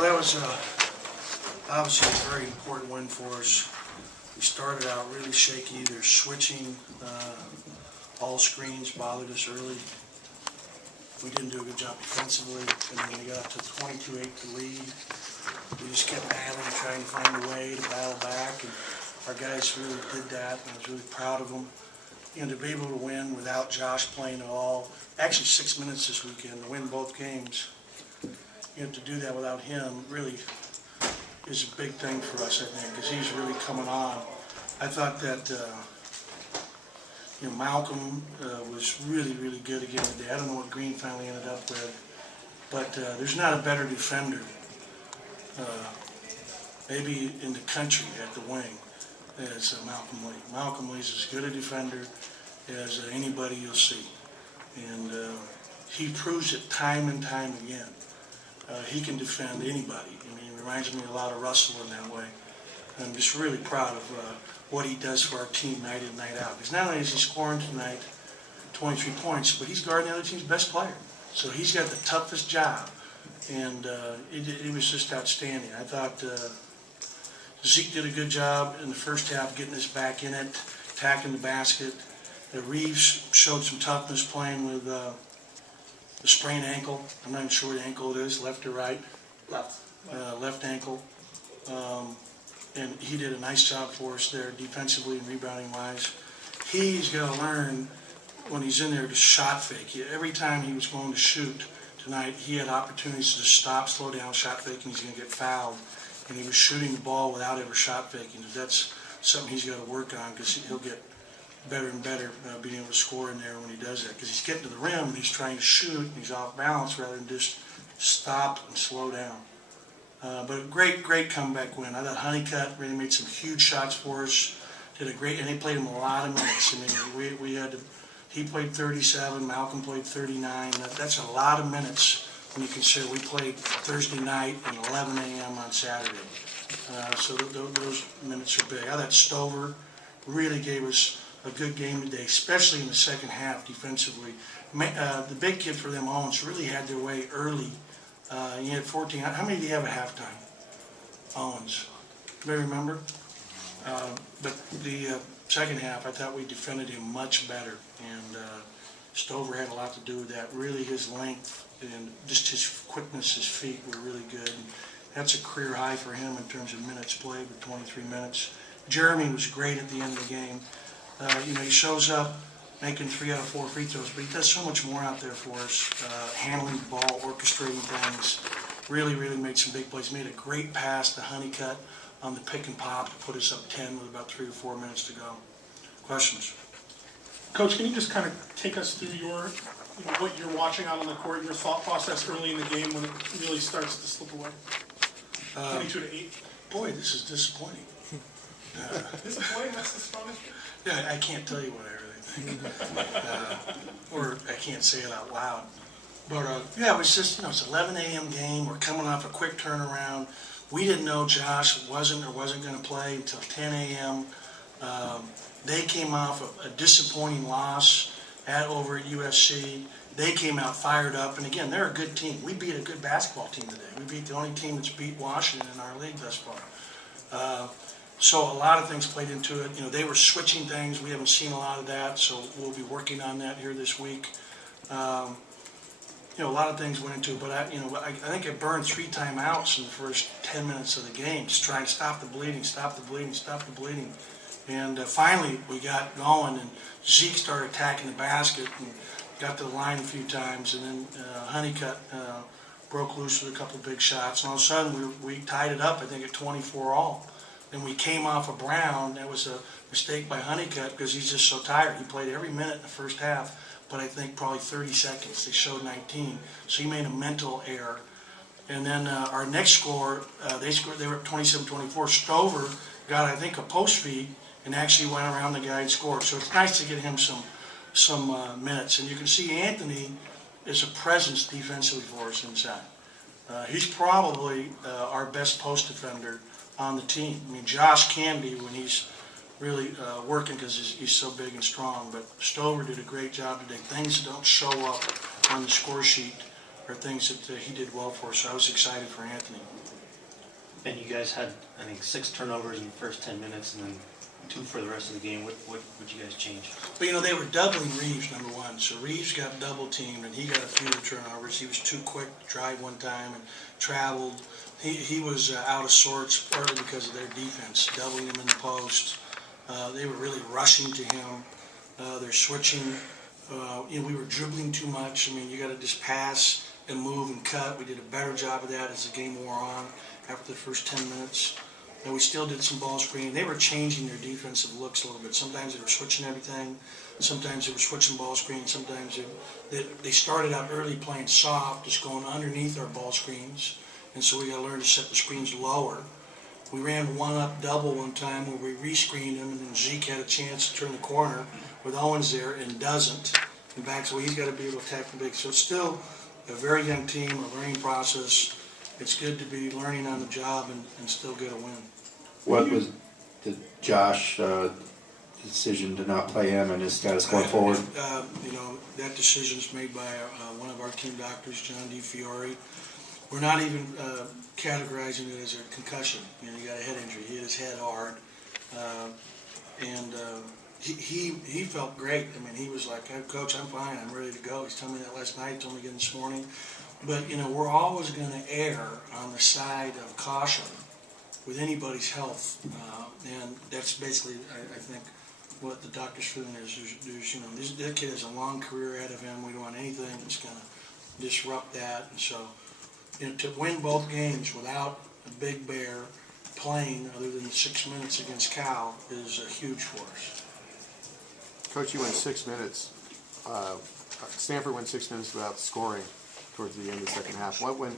Well, that was obviously a very important win for us. We started out really shaky. Their switching, all screens bothered us early. We didn't do a good job defensively, and then we got to 22-8 to lead. We just kept battling, trying to find a way to battle back, and our guys really did that, and I was really proud of them. You know, to be able to win without Josh playing at all, actually 6 minutes this weekend, to win both games, you know, to do that without him really is a big thing for us, I think, because he's really coming on. I thought that, you know, Malcolm was really, really good again today. I don't know what Green finally ended up with, but there's not a better defender, maybe in the country at the wing, as Malcolm Lee. Malcolm Lee's as good a defender as anybody you'll see, and he proves it time and time again. He can defend anybody. I mean, he reminds me a lot of Russell in that way. I'm just really proud of what he does for our team night in, night out. Because not only is he scoring tonight 23 points, but he's guarding the other team's best player. So he's got the toughest job, and it was just outstanding. I thought Zeke did a good job in the first half getting us back in it, attacking the basket. Reeves showed some toughness playing with the sprained ankle. I'm not even sure what ankle it is, left or right? Left. Left ankle. And he did a nice job for us there defensively and rebounding wise. He's got to learn when he's in there to shot fake. Every time he was going to shoot tonight, he had opportunities to stop, slow down, shot fake, and he's going to get fouled. And he was shooting the ball without ever shot faking. That's something he's got to work on, because he'll get better and better being able to score in there when he does that. Because he's getting to the rim and he's trying to shoot and he's off balance rather than just stop and slow down. But a great comeback win. I thought Honeycutt really made some huge shots for us. Did a great, and they played him a lot of minutes. I mean, we had to. He played 37. Malcolm played 39. That's a lot of minutes when you consider we played Thursday night and 11 a.m. on Saturday. So those minutes are big. I thought Stover really gave us a good game today, especially in the second half defensively. The big kid for them, Owens, really had their way early. He had 14. How many do you have at halftime? Owens. Anybody remember? But the second half, I thought we defended him much better, and Stover had a lot to do with that. Really, his length and just his quickness, his feet were really good. And that's a career high for him in terms of minutes played with 23 minutes. Jeremy was great at the end of the game. You know, he shows up making 3 out of 4 free throws, but he does so much more out there for us, handling the ball, orchestrating things. Really made some big plays. Made a great pass to Honeycutt on the pick and pop to put us up 10 with about 3 or 4 minutes to go. Questions? Coach, can you just kind of take us through what you're watching out on the court, your thought process early in the game when it really starts to slip away? 22-8. Boy, this is disappointing. Disappointing? That's the strongest. Yeah, I can't tell you what I really think, or I can't say it out loud. But yeah, it was just, you know, it's 11 a.m. game. We're coming off a quick turnaround. We didn't know Josh wasn't going to play until 10 a.m. They came off a disappointing loss over at USC. They came out fired up, and again, they're a good team. We beat a good basketball team today. We beat the only team that's beat Washington in our league thus far. So a lot of things played into it. You know, they were switching things. We haven't seen a lot of that, so we'll be working on that here this week. You know, a lot of things went into it, but I think I burned 3 timeouts in the first 10 minutes of the game, just trying to stop the bleeding. And finally, we got going, and Zeke started attacking the basket and got to the line a few times, and then Honeycutt broke loose with a couple of big shots. And all of a sudden, we tied it up, I think, at 24-all. And we came off of Brown. That was a mistake by Honeycutt because he's just so tired. He played every minute in the first half, but I think probably 30 seconds. They showed 19. So he made a mental error. And then our next score, they were up 27-24. Stover got, I think, a post feed and actually went around the guy and scored. So it's nice to get him some minutes. And you can see Anthony is a presence defensively for us inside. He's probably our best post defender on the team. I mean, Josh can be when he's really working because he's so big and strong, but Stover did a great job today. Things that don't show up on the score sheet are things that he did well for us. So I was excited for Anthony. And you guys had, I think, 6 turnovers in the first 10 minutes and then 2 for the rest of the game. What would you guys change? But they were doubling Reeves, number one. So Reeves got double teamed and he got a few turnovers. He was too quick to drive one time and traveled. He was out of sorts partly because of their defense, doubling him in the post. They were really rushing to him. They're switching. We were dribbling too much. You got to just pass and move and cut. We did a better job of that as the game wore on after the first 10 minutes. And we still did some ball screening. They were changing their defensive looks a little bit. Sometimes they were switching everything. Sometimes they were switching ball screen. Sometimes they started out early playing soft, just going underneath our ball screens. And so we got to learn to set the screens lower. We ran one up double one time where we re-screened him, and then Zeke had a chance to turn the corner with Owens there and doesn't. In fact, so he's got to be able to attack the big. So it's still a very young team, a learning process. It's good to be learning on the job and still get a win. What was the Josh decision to not play him and just got us going forward? That decision is made by one of our team doctors, John DiFiore. We're not even categorizing it as a concussion. He got a head injury. He hit his head hard. He felt great. He was like, hey, Coach, I'm fine. I'm ready to go. He's telling me that last night. He told me again this morning. But, we're always going to err on the side of caution with anybody's health. And that's basically, I think, what the doctor's feeling is. That kid has a long career ahead of him. We don't want anything that's going to disrupt that. And so, to win both games without a big bear playing other than 6 minutes against Cal is huge for us. Coach, you went 6 minutes. Stanford went 6 minutes without scoring towards the end of the second half. What went